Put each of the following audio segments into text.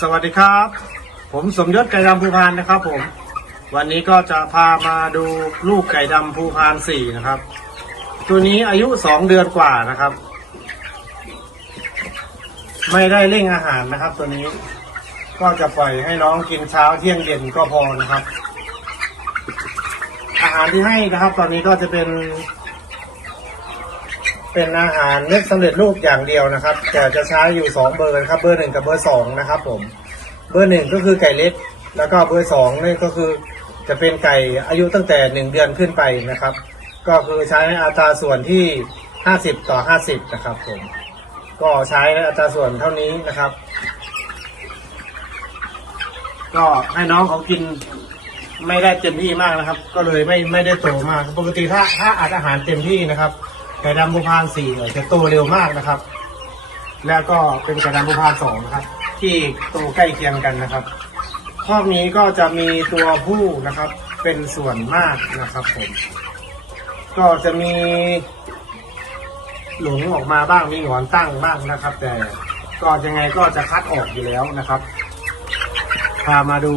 สวัสดีครับ ผมสมยศไก่ดำภูพานนะครับ ผม วันนี้ก็จะพามาดูลูกไก่ดำภูพานสี่นะครับ ตัวนี้อายุสองเดือนกว่านะครับ ไม่ได้เร่งอาหารนะครับ ตัวนี้ ก็จะปล่อยให้น้องกินเช้าเที่ยงเย็นก็พอนะครับ อาหารที่ให้นะครับ ตอนนี้ก็จะเป็น เป็นอาหารเม็ดสำเร็จรูปอย่างเดียวนะครับ แต่จะใช้อยู่สองเบอร์นะครับ เบอร์หนึ่งกับเบอร์สองนะครับผม เบอร์หนึ่งก็คือไก่เล็ก แล้วก็เบอร์สองนี่ก็คือจะเป็นไก่อายุตั้งแต่หนึ่งเดือนขึ้นไปนะครับ ก็คือใช้อัตราส่วนที่ห้าสิบต่อห้าสิบนะครับผม ก็ใช้อัตราส่วนเท่านี้นะครับ ก็ให้น้องเขากินไม่ได้เต็มที่มากนะครับ ก็เลยไม่ไม่ได้โตมาก ปกติถ้าถ้าอัดอาหารเต็มที่นะครับ ไก่ดำบูพานสี่เนี่ยจะโตเร็วมากนะครับ แล้วก็เป็นไก่ดำบูพานสองนะครับ ที่โตใกล้เคียงกันนะครับคอกนี้ก็จะมีตัวผู้นะครับ เป็นส่วนมากนะครับผม ก็จะมี หลงออกมาบ้างมีหงอนตั้งบ้างนะครับ แต่ก็ยังไงก็จะคัดออกอยู่แล้วนะครับพามาดู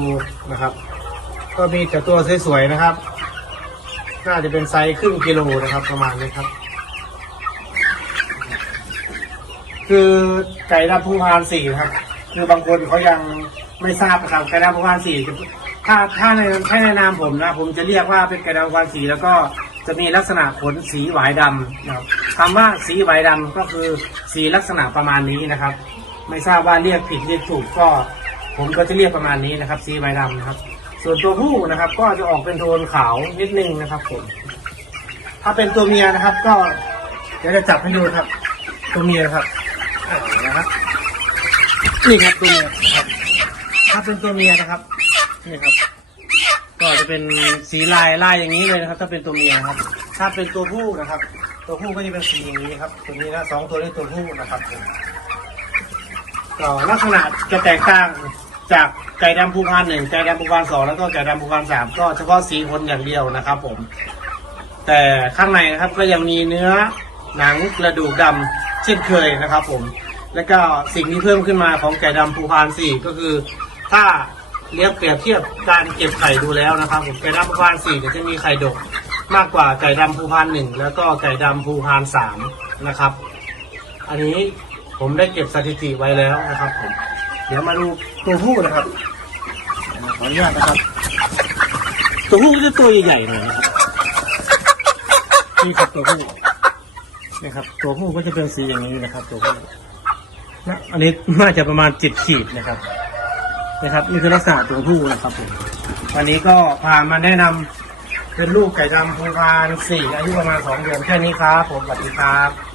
นะครับ ก็มีแต่ตัวสวยๆนะครับ น่าจะเป็นไซส์ครึ่งกิโลนะครับ ประมาณนี้ครับ คือไก่ดำภูพานสี่ครับ คือบางคนเขายังไม่ทราบนะครับไก่ดำภูพานสี่ถ้าถ้าในถ้าในนามผมนะ ผมจะเรียกว่าเป็นไก่ดำภูพานสี่แล้วก็จะมีลักษณะขนสีหวายดำนะครับคำว่าสีหวายดำก็คือสีลักษณะประมาณนี้นะครับ ไม่ทราบว่าเรียกผิดเรียกถูกก็ ผมก็จะเรียกประมาณนี้นะครับ สีหวายดำนะครับ ส่วนตัวผู้นะครับ ก็จะออกเป็นโทนขาวนิดนึงนะครับผมถ้าเป็นตัวเมียนะครับ ก็เดี๋ยวจะจับให้ดูครับ ตัวเมียครับ นะครับ นี่ครับตัวเมียครับ ถ้าเป็นตัวเมียนะครับ นี่ครับ ก็จะเป็นสีลายลายอย่างนี้เลยนะครับ ถ้าเป็นตัวเมียครับ ถ้าเป็นตัวผู้นะครับ ตัวผู้ก็จะเป็นสีอย่างนี้ครับ ตัวนี้นะสองตัวนี้ตัวผู้นะครับก็ลักษณะจะแตกต่างจากไก่ดำภูพานหนึ่งไก่ดำภูพานสองแล้วก็ไก่ดำภูพานสามก็เฉพาะสีขนอย่างเดียวนะครับ ผม แต่ข้างในนะครับก็ยังมีเนื้อหนังกระดูกดำเช่นเคยนะครับ ผม แล้วก็สิ่งที่เพิ่มขึ้นมาของไก่ดำภูพานสี่ก็คือ ถ้าเรียกเปรียบเทียบการเก็บไข่ดูแล้วนะครับผมไก่ดำภูพานสี่เนี่ยจะมีไข่ดกมากกว่าไก่ดำภูพานหนึ่งแล้วก็ไก่ดำภูพานสามนะครับ อันนี้ผมได้เก็บสถิติไว้แล้วนะครับผมเดี๋ยวมาดูตัวผู้นะครับขออนุญาตนะครับ ตัวผู้ก็จะตัวใหญ่ๆหน่อยนะครับนี่ครับตัวผู้นะครับ ตัวผู้ก็จะเป็นสีอย่างนี้นะครับ ตัวผู้ นะอันนี้น่าจะประมาณจิตขีดนะครับ นะครับนี่คือลักษณะตัวผู้นะครับผมวันนี้ก็พามาแนะนำเป็นลูกไก่ดำภูพานสี่อายุประมาณสองเดือนแค่นี้ครับผมสวัสดีครับ